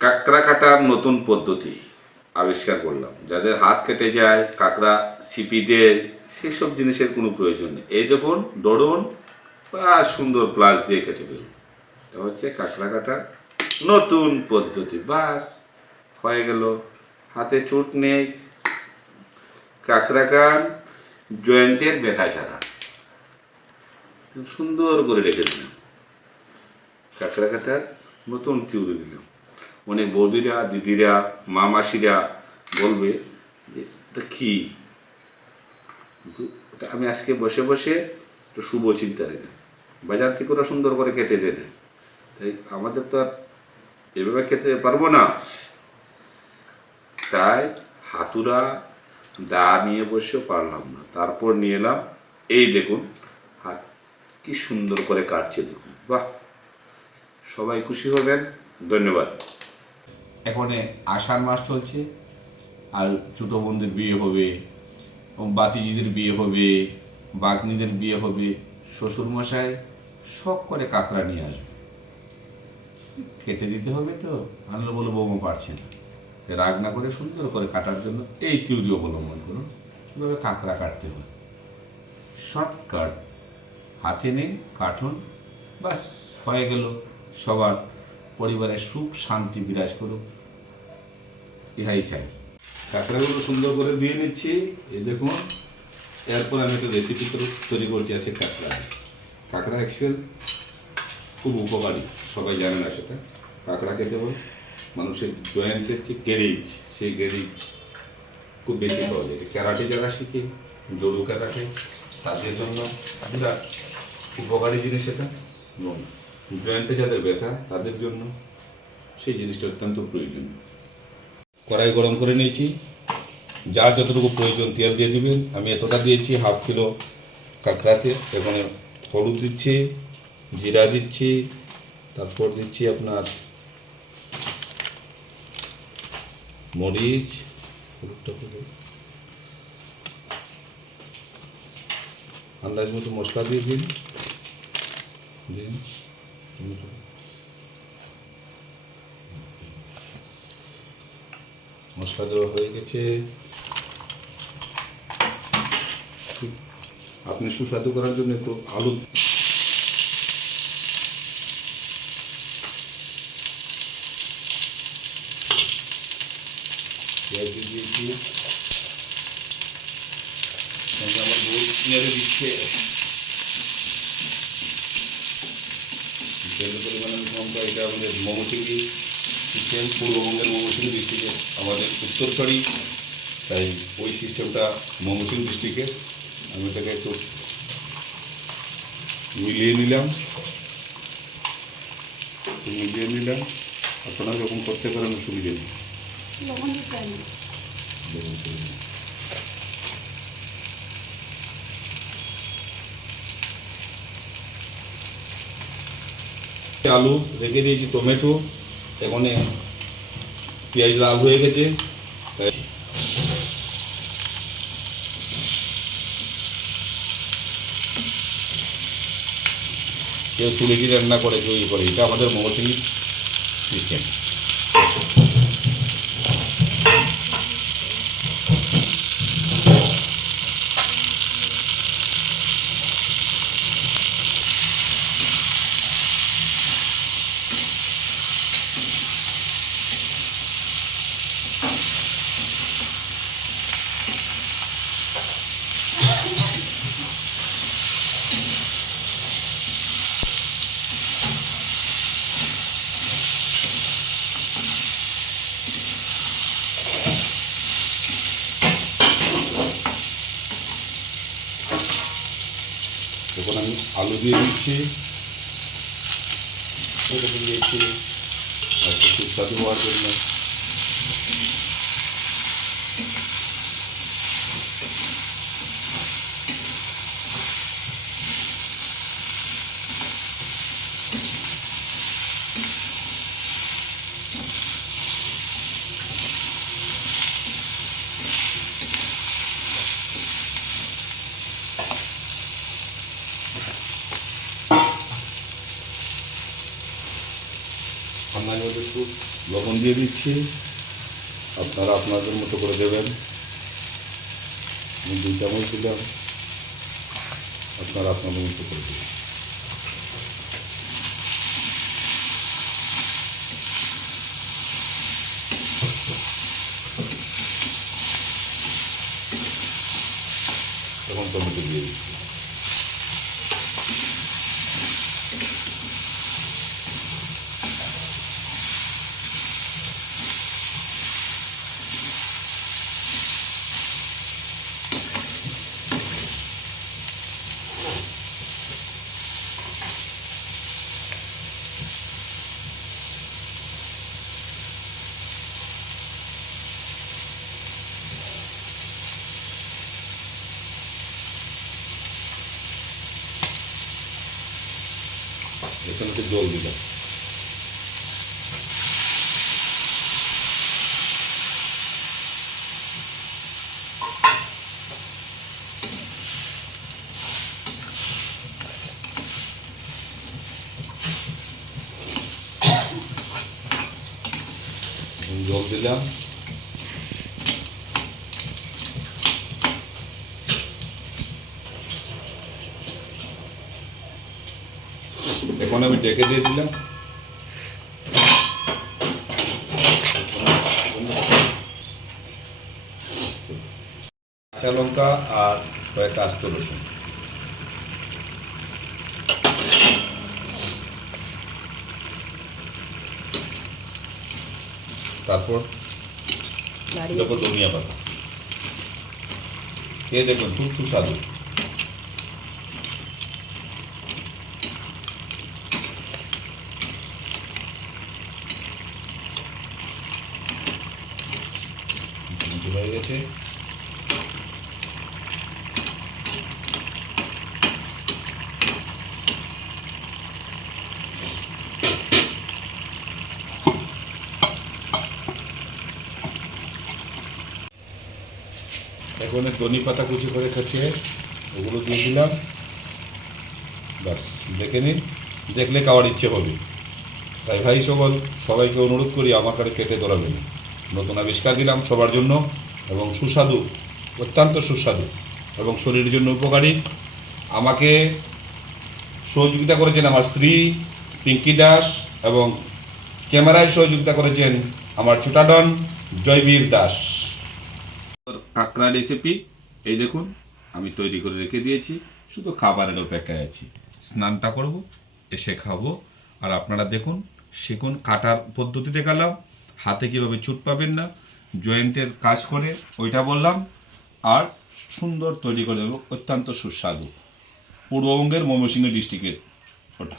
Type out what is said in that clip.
কাঁকড়া কাটার নতুন পদ্ধতি আবিষ্কার করলাম। যাদের হাত কেটে যায়, কাঁকড়া ছিপি দেয়, সেসব জিনিসের কোনো প্রয়োজন নেই। এই দেখুন দড়ুন বা সুন্দর প্লাস দিয়ে কেটে ফেলুন। এটা হচ্ছে কাঁকড়া কাটার নতুন পদ্ধতি। বাস হয়ে গেল, হাতে চোট নেই, কাঁকড়া কান জয়েন্টের ব্যথা ছাড়া সুন্দর করে রেখে দিলাম। কাঁকড়া কাটার নতুন থিওরি দিলাম। অনেক বৌদিরা, দিদিরা, মা মাসিরা বলবে যে এটা কী, কিন্তু এটা আমি আজকে বসে বসে একটু শুভ চিন্তা নিলাম। বাজার থেকে ওরা সুন্দর করে কেটে দেবে, তাই আমাদের তো আর এভাবে খেতে পারবো না। তাই হাতুড়া দা নিয়ে বসেও পারলাম না, তারপর নিয়ে এলাম। এই দেখুন হাত কি সুন্দর করে কাটছে, দেখুন, বাহ! সবাই খুশি হবেন। ধন্যবাদ। এখন আষাঢ় মাস চলছে, আর ছোটো বোনদের বিয়ে হবে, বাতিজিদের বিয়ে হবে, বাগনিদের বিয়ে হবে। শ্বশুরমশাই শখ করে কাঁকড়া নিয়ে আসবে, কেটে দিতে হবে। তো আনলো বলে বৌমা পারছে না, রাগ না করে সুন্দর করে কাটার জন্য এই থিওরি অবলম্বন করুন কীভাবে কাঁকড়া কাটতে হয়। শর্টকাট, হাতে নিন, কাটুন, বাস হয়ে গেল। সবার পরিবারের সুখ শান্তি বিরাজ করুক, ইহাই চাই। কাঁকড়াগুলো সুন্দর করে ধুয়ে নিচ্ছি, এই দেখুন। এরপর আমি একটা রেসিপি তৈরি করছি আছে কাঁকড়া। কাঁকড়া অ্যাকচুয়াল খুব উপকারী, সবাই জানে না সেটা। কাঁকড়া খেতে হয় মানুষের জয়েন্টের যে গেরিজ, সেই গেরিজ খুব বেশি পাওয়া যায়। ক্যারাটে যারা শিখে, জরু ক্যারাটে, তাদের জন্য বিরাট উপকারী জিনিস এটা। এবং জয়েন্টে যাদের ব্যথা তাদের জন্য সেই জিনিসটা অত্যন্ত প্রয়োজন। কড়াই গরম করে নিয়েছি, যার যতটুকু প্রয়োজন তেল দিয়ে দিবেন। আমি এতটা দিয়েছি, হাফ কিলো কাঁকড়াতে। এখানে হলুদ দিচ্ছি, জিরা দিচ্ছি, তারপর দিচ্ছি আপনার মরিচ, আন্দাজ মতো মশলা দিয়ে দিন। মশলা দেওয়া হয়ে গেছে। আপনি সুস্বাদু করার জন্য একটু আলু পেঁয়াজ দিয়ে দিয়েছি। আমার বউ পেঁয়াজে দিচ্ছে পরিমাণে লঙ্কা। এটা আমাদের মৌমুচিকি সিস্টেম, পূর্ববঙ্গের মৌমুচিকি ডিস্ট্রিক্টে, আমাদের উত্তরসরি, তাই ওই সিস্টেমটা মৌমুচিকি ডিস্ট্রিক্টে। আমি এটাকে একটু মিলিয়ে নিলাম। আপনারা যখন করতে পারেন সুবিধে নেই। আলু রেখে দিয়েছি, টমেটো, এখানে পেঁয়াজ লাল হয়ে গেছে। কেউ চুলে কি রান্না করে, কেউ করে, এটা আমাদের মৌমুচিকি সিস্টেম। এখন আমি আলু দিয়ে দিচ্ছি, দিয়েছি একটু সুস্বাদু হওয়ার জন্য। ঠান্ডার মধ্যে একটু লবণ দিয়ে দিচ্ছি, আপনারা আপনাদের মতো করে দেবেন। আমি 2 চামচ দিলাম, আপনারা আপনাদের মতো করে দেবেন। এখন টমেটো দিয়ে দিচ্ছি। এখানে জল দিলাম। জল দিলাম, এখন আমি ডেকে দিয়ে দিলাম। কাঁচা লঙ্কা আর কয়েকটা আস্ত রসুন, তারপর দেখো ধনিয়া পাতা, খেয়ে দেখবেন খুব সুস্বাদু। হয়ে গেছে। এখন ধনে পাতা কুচি করে খাচ্ছিয়ে ওগুলো দিয়ে দিলাম। ব্যাস দেখে নিন, দেখলে খাওয়ার ইচ্ছে হবে। তাই ভাই সবাইকে অনুরোধ করি আমার কাছে পেটে ধরাবেন। নতুন আবিষ্কার দিলাম সবার জন্য, এবং সুস্বাদু, অত্যন্ত সুস্বাদু এবং শরীরের জন্য উপকারী। আমাকে সহযোগিতা করেছেন আমার স্ত্রী পিঙ্কি দাস, এবং ক্যামেরায় সহযোগিতা করেছেন আমার ছোটাডন জয়বীর দাস। কাঁকড়া রেসিপি এই দেখুন আমি তৈরি করে রেখে দিয়েছি, শুধু খাবারের অপেক্ষায় আছি। স্নানটা করব, এসে খাবো। আর আপনারা দেখুন শিখুন, কাটার পদ্ধতি দেখালাম, হাতে কীভাবে চুট পাবেন না, জয়েন্টের কাজ করে ওইটা বললাম, আর সুন্দর তৈরি করে দেবো, অত্যন্ত সুস্বাদু। পূর্ববঙ্গের ময়মনসিংহ ডিস্ট্রিক্টের ওটা।